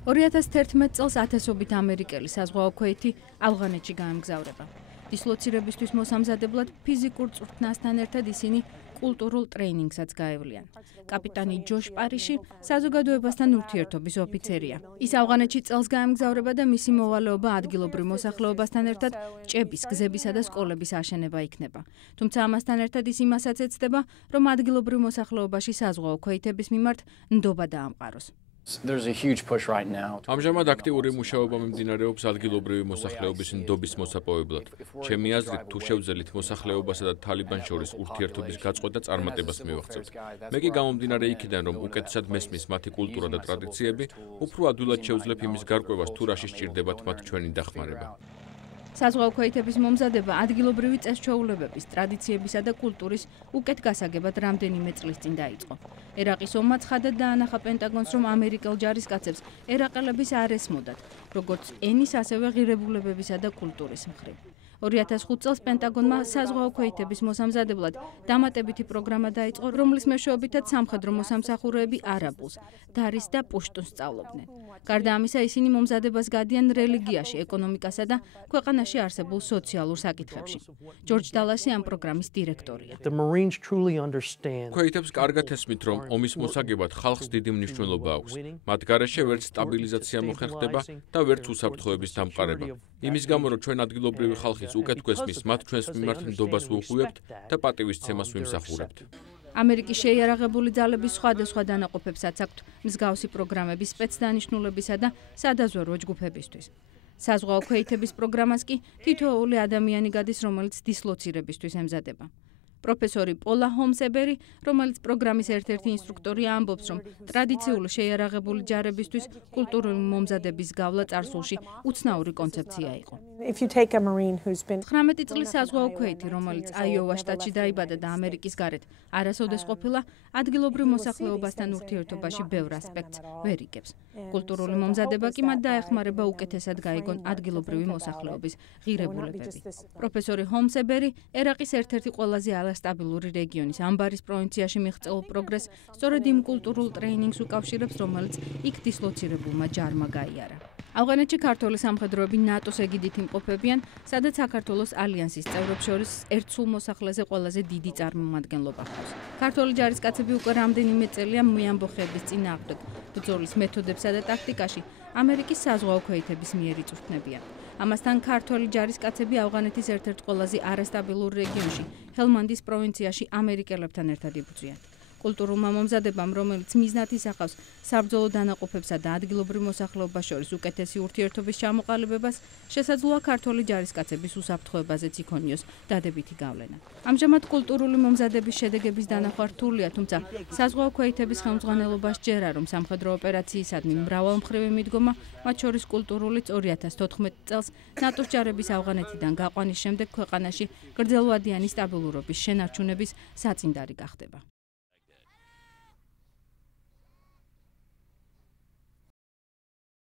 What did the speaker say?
2011 წელს ათასობით ამერიკელი საზღვაო ქვეითი ავღანეთში გაემგზავრება. დისლოცირებისთვის მოსამზადებლად ფიზიკურ წვრთნასთან ერთად ისინი კულტურულ ტრეინინგსაც გაევლიან. კაპიტანი ჯოშ პარიში საზოგადოებასთან ურთიერთობის ოფიცერია. ის ავღანეთში წელს გაემგზავრება და მისი მოვალეობა ადგილობრივ მოსახლეობასთან ერთად ჭების, გზებისა და სკოლების აშენება იქნება. თუმცა ამასთან ერთად ის იმასაც ეცდება, რომ ადგილობრივ მოსახლეობაში საზღვაო ქვეითების მიმართ ნდობა დაამყაროს. ამჟამად აქტიური მუშაობა მიმდინარეობს ადგილობრივი მოსახლეობის ნდობის მოსაპოვებლად. ჩემი აზრით, თუ შევძელით მოსახლეობასა და თალიბანს შორის ურთიერთობის გაწყვეტა წარმატებას მივაღწევთ. მე კი გამომდინარე იქიდან, რომ უკეთესად მესმის მათი კულტურა და ტრადიციები, უფრო ადვილად შევძლებ იმის გარკვევას, თუ რაში სჭირდებათ მათ ჩვენი დახმარება. საზღვაო ქვეითების მომზადება ადგილობრივი წესჩვეულებების, ტრადიციებისა და კულტურის უკეთ გასაგებად რამდენიმე წლის წინ დაიწყო. ერაყის ომმა ცხადად დაანახა პენტაგონს, რომ ამერიკელ ჯარისკაცებს ერაყელების არ ესმოდათ, როგორც ენის, ასევე ღირებულებებისა და კულტურის მხრივ. 2005 წელს პენტაგონმა საზღვაო ქვეითების მოსამზადებლად დამატებითი პროგრამა დაიწყო, რომლის მეშვეობითაც სამხედრო მოსამსახურეები არაბულს, დარის და პუშტუნს სწავლობდნენ. გარდა ამისა, ისინი მომზადებას გადიან რელიგიაში, ეკონომიკასა და ქვეყანაში არსებულ სოციალურ საკითხებში. ჯორჯ დალასი ამ პროგრამის დირექტორია. ქვეითებს კარგად ესმით, რომ ომის მოსაგებად ხალხს დიდი მნიშვნელობა აქვს. მათ გარეშე ვერც სტაბილიზაცია მოხერხდება და ვერც უსაფრთხოების დამყარება. იმის გამო, რომ ჩვენ ადგილობრივი ხალხის უკეთ გვესმის, მათ ჩვენს მიმართ ნდობას ვუღვიებთ და პატივისცემას ვიმსახურებთ. ამერიკის შეიარაღებული ძალების სხვადასხვა დანაყოფებსაც აქვთ მსგავსი პროგრამების სპეცდანიშნულებისა და სადაზვერვო ჯგუფებისთვის. საზღვაო ქვეითების პროგრამას კი თითოეული ადამიანი გადის, რომელიც დისლოცირებისთვის ემზადება. პროფესორი პოლა ჰომსებერი, რომელიც პროგრამის ერთ-ერთი ინსტრუქტორია, ამბობს, რომ ტრადიციული შეიარაღებული ჯარებისთვის კულტურული მომზადების გავლა წარსულში უცნაური კონცეფცია იყო. 19 წლის საზღვაო ქვეითი, რომელიც აიოვა შტატში დაიბადა და ამერიკის გარეთ არასოდეს ყოფილა, ადგილობრივ მოსახლეობასთან ურთიერთობაში ბევრ ასპექტს ვერ იგებს. კულტურული მომზადება კი მათ დაეხმარება უკეთესად გაიგონ ადგილობრივი მოსახლეობის ღირებულებები. პროფესორი ჰომსებერი ერაყის ერთ-ერთი ყველაზე სტაბილური რეგიონის ამბარის პროვინციაში მიღწეულ პროგრესს სწორედ იმ კულტურულ ტრეინინგს უკავშირებს, რომელიც იქ დისლოცირებულმა ჯარმა გაიარა. ავღანეთში ქართველი სამხედროები ნატოს ეგიდით იმყოფებიან, სადაც საქართველოს ალიანსის წევრებს შორის ერთსულ მოსახლეზე ყველაზე დიდი წარმომადგენლობა ჰყავს. ქართველი ჯარისკაცები უკვე რამდენიმე წელია მეამბოხეების წინააღმდეგ ბრძოლის მეთოდებსა და ტაქტიკაში ამერიკის საზღვაო ქვეითების მიერ იწვრთნებიან. ამასთან ქართველი ჯარისკაცები ავღანეთის ერთ-ერთ ყველაზე არასტაბილურ რეგიონში, ჰელმანდის პროვინციაში ამერიკელებთან ერთად იბრძვიან. კულტურულმა მომზადებამ, რომელიც მიზნად ისახავს საბრძოლო დანაყოფებსა და ადგილობრივ მოსახლეობას შორის უკეთესი ურთიერთობის ჩამოყალიბებას, შესაძლოა ქართველი ჯარისკაცების უსაფრთხოებაზეც იქონიოს დადებითი გავლენა. ამჟამად კულტურული მომზადების შედეგების დანახვა რთულია, თუმცა საზღვაო ქვეითების ხელმძღვანელობა სჯერა, რომ სამხედრო ოპერაციისადმი მრავალმხრივი მიდგომა, მათ შორის კულტურულიც 2014 წელს ნატოს ჯარების ავღანეთიდან გაყვანის შემდეგ ქვეყანაში გრძელვადიანი სტაბილურობის შენარჩუნების საწინდარი გახდება.